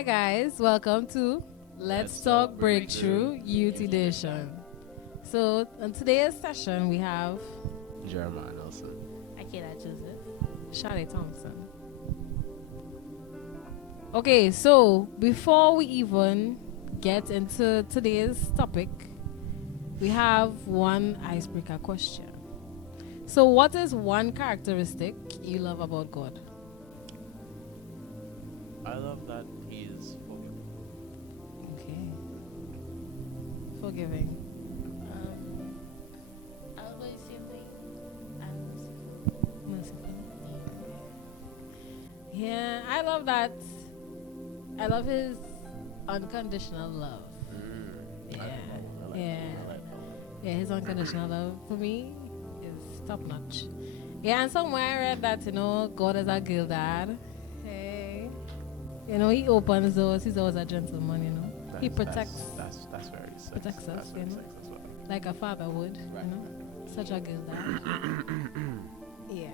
Hi guys, welcome to Let's Talk Breakthrough Youth Edition. So on today's session we have Jeremiah Nelson. Akela Joseph. Shade Thompson. Okay, so before we even get into today's topic, we have one icebreaker question. So what is one characteristic you love about God? I love that he is forgiving. Okay. Forgiving. I'll go the same thing. I'm Merciful. Yeah, I love that. I love his unconditional love. Yeah. Yeah, his unconditional love for me is top notch. Yeah, and somewhere I read that, God is a good dad. Hey. He opens doors, he's always a gentleman, he protects That's very sex. protects us, That's very sex as well. like a father would, Right. Such a good dad. Yeah.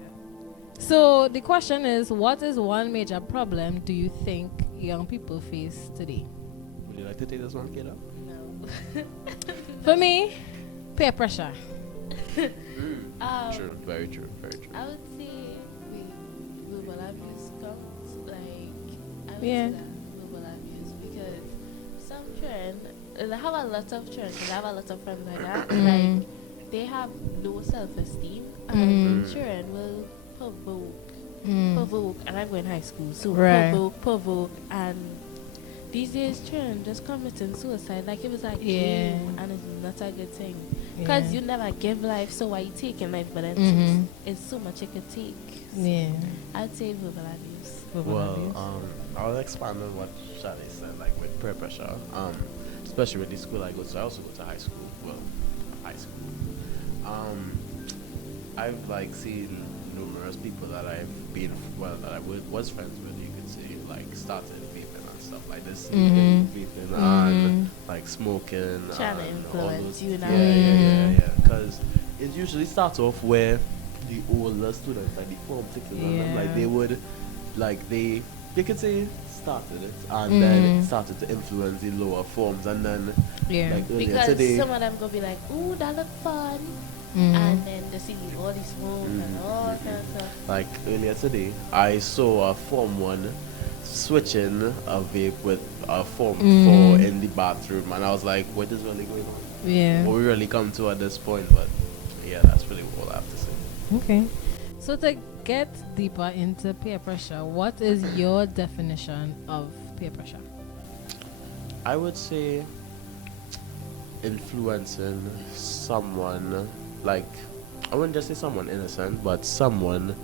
So the question is, what is one major problem do you think young people face today? Would you like to take this one, Kayla? no. For me, peer pressure. True. Very true. Very true. I would say global abuse comes I would Yeah. say that global abuse because some children, I have a lot of children, 'cause I have a lot of friends like that, like they have low self-esteem and children will provoke, and I'm going high school, so Right. provoke, and these days children just committing suicide like it was a Yeah. game, and it's not a good thing because you never give life, so why you taking life? But then it's so much you could take. So Yeah. I'd say verbal abuse. Well, I'll expand on what Shadi said, like with peer pressure. Especially with the school I go to. I also go to high school. Well, high school. I've like seen numerous people that I've been that I was friends with. You could say like started vaping and stuff like this, vaping and like smoking. Trying to and all influence those- you now. Yeah. Because it usually starts off where the older students, like the form six and all them, like they would, like they could say started it and then it started to influence the lower forms and then like earlier Because today. some of them gonna be like, ooh, that look fun, and then they see all the smoke and all that kind of stuff. Like earlier today, I saw a Form 1 switching a vape with a Form 4 in the bathroom, and I was like, what is really going on? Yeah. What we really come to at this point, but yeah, that's really all I have to say. Okay. So to get deeper into peer pressure, what is your definition of peer pressure? I would say influencing someone, like, I wouldn't just say someone innocent, but someone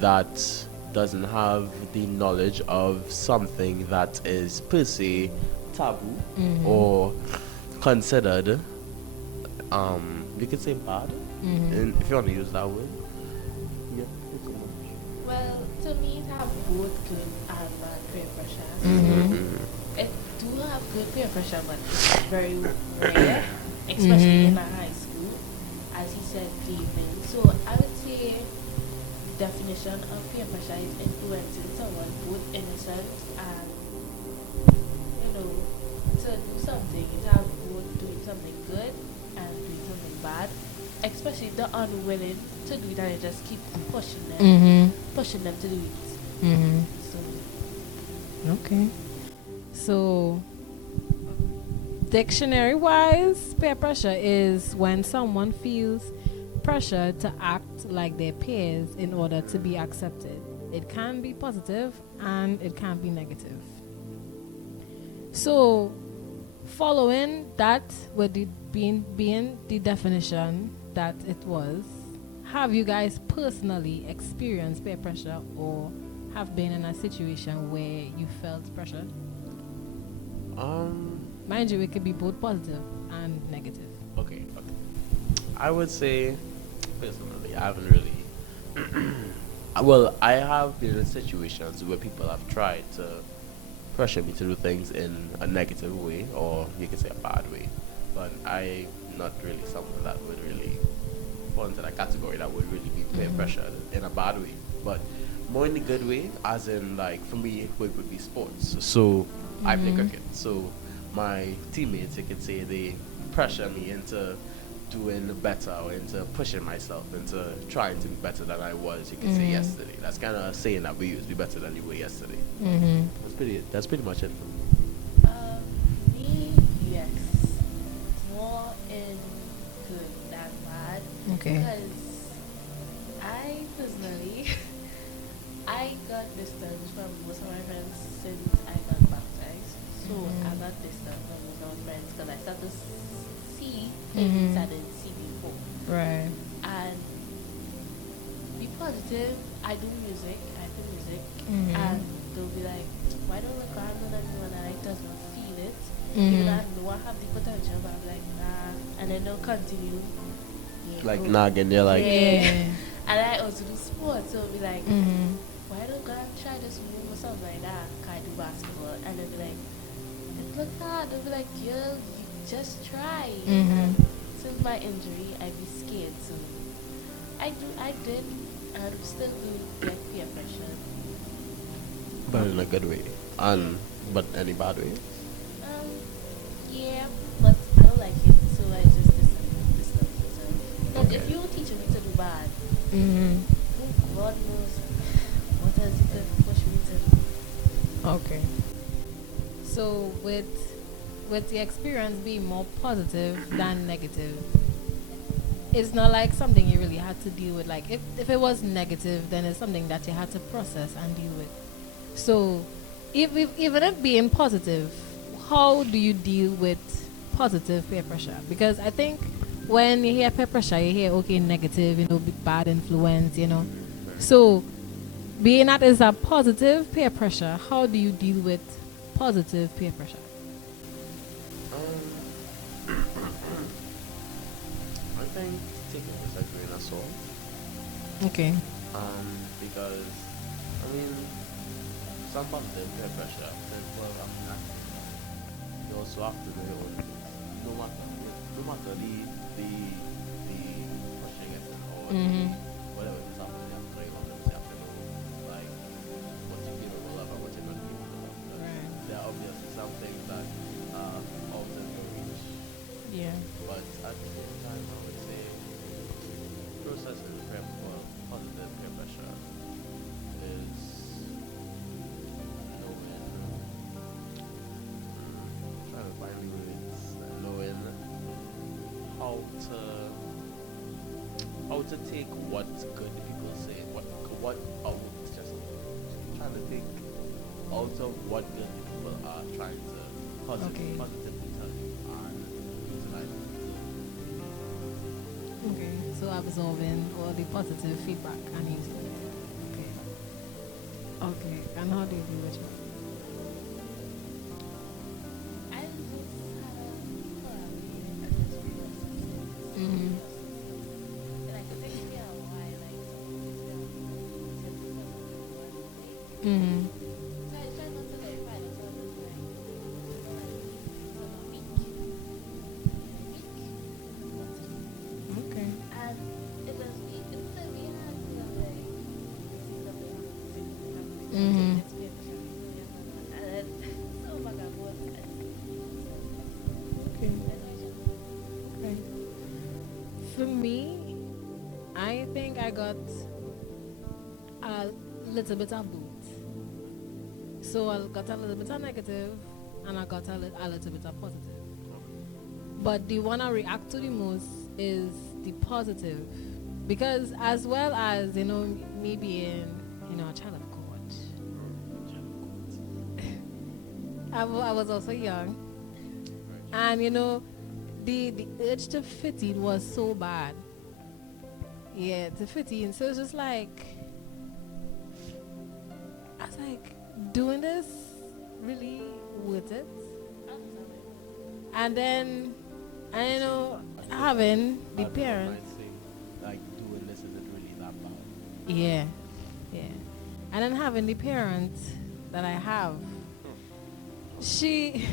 that doesn't have the knowledge of something that is per se taboo or considered, you could say bad, and if you want to use that word. Yeah, it's so much. Well, to me, it have both good and bad peer pressure. It do have good peer pressure, but it's very rare, especially in a high school, as he said, vaping. So I would say definition of peer pressure is influencing someone both innocent and to do something. It have both doing something good and doing something bad, especially the unwilling to do it and it just keep pushing them to do it. So Okay. So, dictionary wise, peer pressure is when someone feels pressure to act like their peers in order to be accepted. It can be positive and it can be negative. So, following that with the being the definition that it was, have you guys personally experienced peer pressure or have been in a situation where you felt pressure? Mind you, it could be both positive and negative. Okay. I would say, personally, I haven't really. Well, I have been in situations where people have tried to pressure me to do things in a negative way, or you could say a bad way. But I'm not really someone that would really fall into that category that would really be peer pressured in a bad way. But more in the good way, as in like for me it would be sports. So I play cricket. So my teammates, you could say, they pressure me into doing better or into pushing myself into trying to be better than I was. You could say yesterday. That's kind of a saying that we use: be better than you were yesterday. Mm-hmm. That's pretty much it. Me, yes. More in good than bad. Okay. Because I personally, I got distance from most of my friends since I got baptized. So I got distance from most of my friends because I started to see things I didn't see before. Right. And be positive. I do music. I play music. And they'll be like, why don't we go and anyone and I does not feel it? Even though I know I have the potential, but I'm like, nah. And then they'll continue. Yeah, Like go. nagging, you're like, Yeah. And I also do sports, so it'll be like, why don't go and try this move or something like that? Can I do basketball? And they'll be like, it looks hard. They'll be like, girl, you just try. And since my injury, I be scared. So I did, and still do get peer pressure. but in a good way. And but any bad way? Yeah, but I don't like it, so I just distance myself. Because if you teach me to do bad, who God knows what else you could push me to do. Okay. So with the experience being more positive than negative, it's not like something you really had to deal with. Like if it was negative, then it's something that you had to process and deal with. So even if being positive, how do you deal with positive peer pressure? Because I think when you hear peer pressure, you hear, okay, negative, bad influence, So being that is a positive peer pressure, how do you deal with positive peer pressure? I think taking this as a grain of salt. Okay. Because I mean, some positive peer pressure. Well, I mean, you also have to do your own things. No matter the pushing it or whatever is happening, you have to know your limits. You have to know like what you're capable of and what you're not capable of. Right. There are obviously some things that often don't reach. Yeah. But at the same time, I would say processing peer for positive peer pressure is knowing, trying to find the words, knowing how to take what good people say, what just trying to think out of what good people are trying to positively tell you and utilize it. Okay. So absorbing all the positive feedback and using it. Okay. Okay. And how do you deal with it? I just had a meeting at this university. Like it takes me a while, like so I try not to let it find itself as like weak. Okay. And it was weak. It was like we had to like it's peer pressure. And then so back and forth. Okay. Okay. For me, I think I got a little bit of both. So I got a little bit of negative and I got a little bit of positive. But the one I react to the most is the positive. Because as well as, me being, a child of God, I was also young. And, the urge to fit in was so bad. Yeah, to fit in. So it's just like, I was like, doing this really worth it? And then, having the parents. Might say, like doing this isn't really that bad. Yeah, yeah. And then having the parents that I have, she,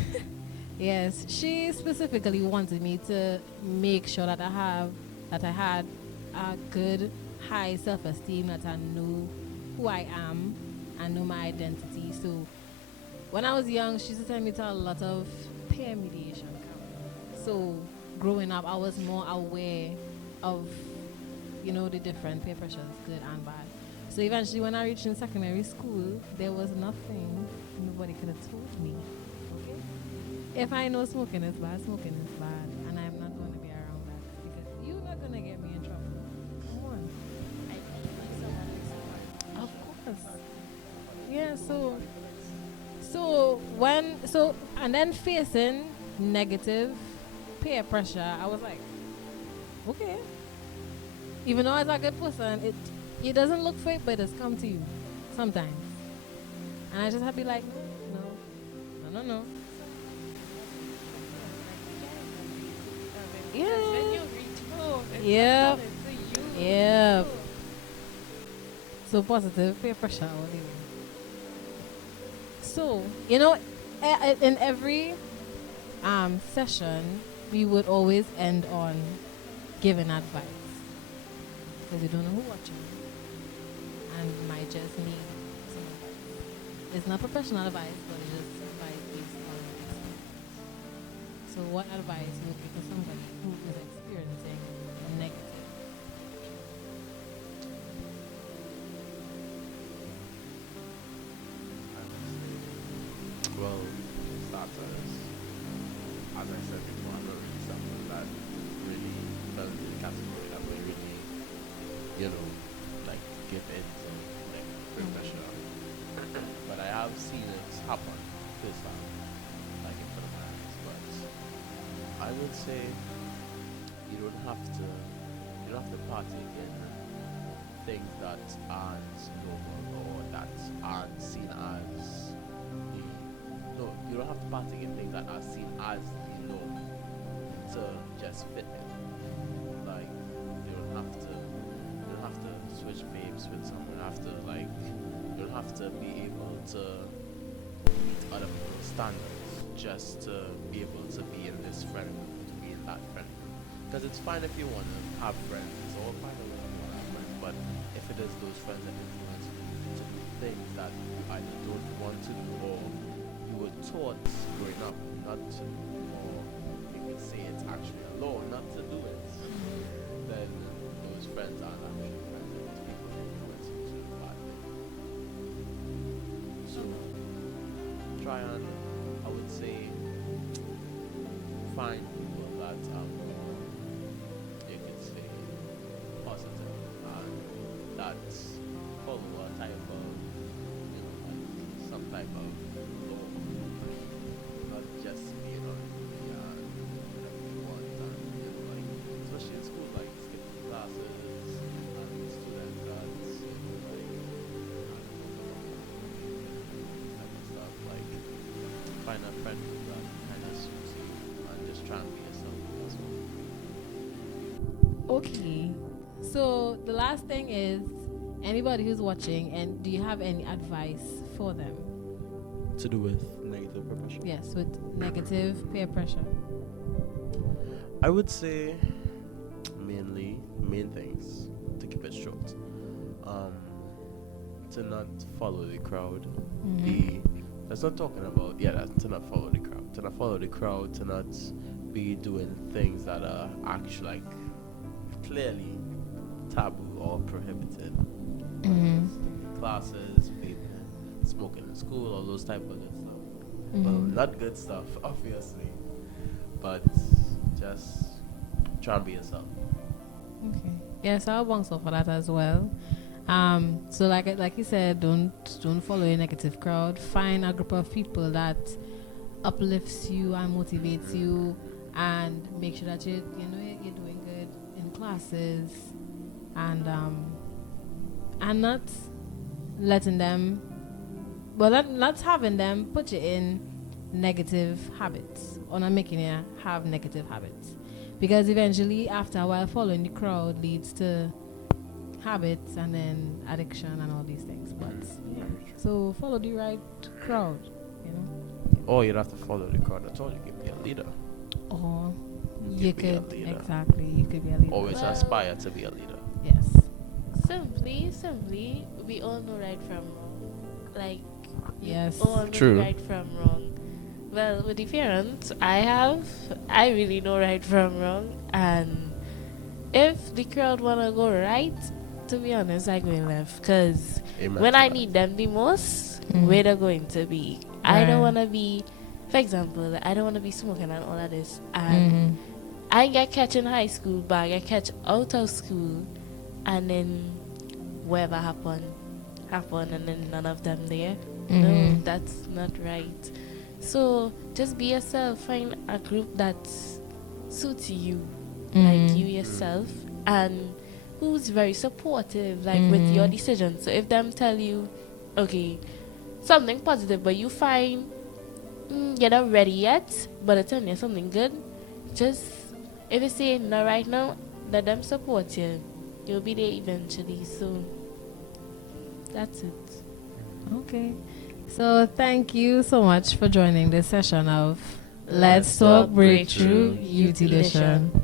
yes, she specifically wanted me to make sure that I had a good, high self-esteem, that I knew who I am and know my identity. So when I was young, she used to tell me to a lot of peer mediation camp. So growing up, I was more aware of, the different peer pressures, good and bad. So eventually, when I reached in secondary school, there was nothing nobody could have told me. Okay, if I know smoking is bad, and I'm not going to be around that because you're not going to get me in trouble. Come on. I think when someone is Of course. Yeah, and then facing negative peer pressure, I was like, okay. Even though as a good person, it doesn't look for it, but it does come to you sometimes. And I just have to be like, no. Because when you reach home, it's Yep. not coming to you. Yep. So positive peer pressure. What do you mean? So, in every session, we would always end on giving advice. Because you don't know who's watching. And might just need some advice. It's not professional advice, but it's just advice based on experience. So what advice would you give to somebody who is experiencing negative? Well, starters, as I said before, I'm not really someone that really fell into the category that would really, like give in to like peer pressure. But I have seen it happen this time, like in front of my eyes. But I would say you don't have to partake in things that aren't normal or that aren't seen as no, you don't have to partake in things that are seen as the norm to just fit in. Like you don't have to switch babes with someone. You don't have to be able to meet other people's standards just to be able to be in this friend group, to be in that friend group. Because it's fine if you want to have friends, or fine if you want to have friends, but if it is those friends that influence you to do things that you either don't want to do or you were taught growing up not to, or you could say it's actually a law not to do it, then those friends aren't actually friends, and those people influence you to a bad way. So try and, I would say, find people that you could say positive and that follow a type of, like some type of law, not just being on whatever you want, and like especially in school, like skipping classes and student guards, like type of stuff, like find a friend group that kind of suits you and just try and be yourself as well. Okay. So the last thing is anybody who's watching, and do you have any advice for them? To do with negative peer pressure? Yes, with negative peer pressure. I would say main things to keep it short. To not follow the crowd. That's not talking about to not follow the crowd. To not follow the crowd, to not be doing things that are actually like clearly taboo or prohibited. Classes, people smoking in school, all those type of good stuff. Well, not good stuff, obviously, but just try and be yourself. Okay. Yes, I'll bounce off for that as well. So like you said, don't follow a negative crowd. Find a group of people that uplifts you and motivates you, and make sure that you're doing good in classes, and not letting them, not having them put you in negative habits, or not making you have negative habits, because eventually after a while following the crowd leads to habits and then addiction and all these things. But so follow the right crowd, Or you don't have to follow the crowd at all. You can be a leader. or You you can be a could leader. exactly you could be a leader. Always Well- aspire to be a leader. Yes. Simply we all know right from wrong. Like, Yes. all know True. right from wrong. Well, with the parents I really know right from wrong. And if the crowd wanna go right, to be honest, I go left. Cause Amen when to I that. need them the most, Mm. where they're going to be. I don't Right. wanna be, for example, I don't wanna be smoking and all of this. And Mhm. I get catch in high school, but I get catch out of school, and then whatever happen, and then none of them there. No, Mhm. that's not right. So just be yourself. Find a group that suits you, like Mhm. you yourself, and who's very supportive, like with your decisions. So if them tell you, okay, something positive, but you find you're not ready yet, but they tell you something good, just if you say no right now, let them support you. You'll be there eventually. So that's it. Okay. So thank you so much for joining this session of Let's Let's Talk Talk Breakthrough Breakthrough Youth Youth Edition. Edition.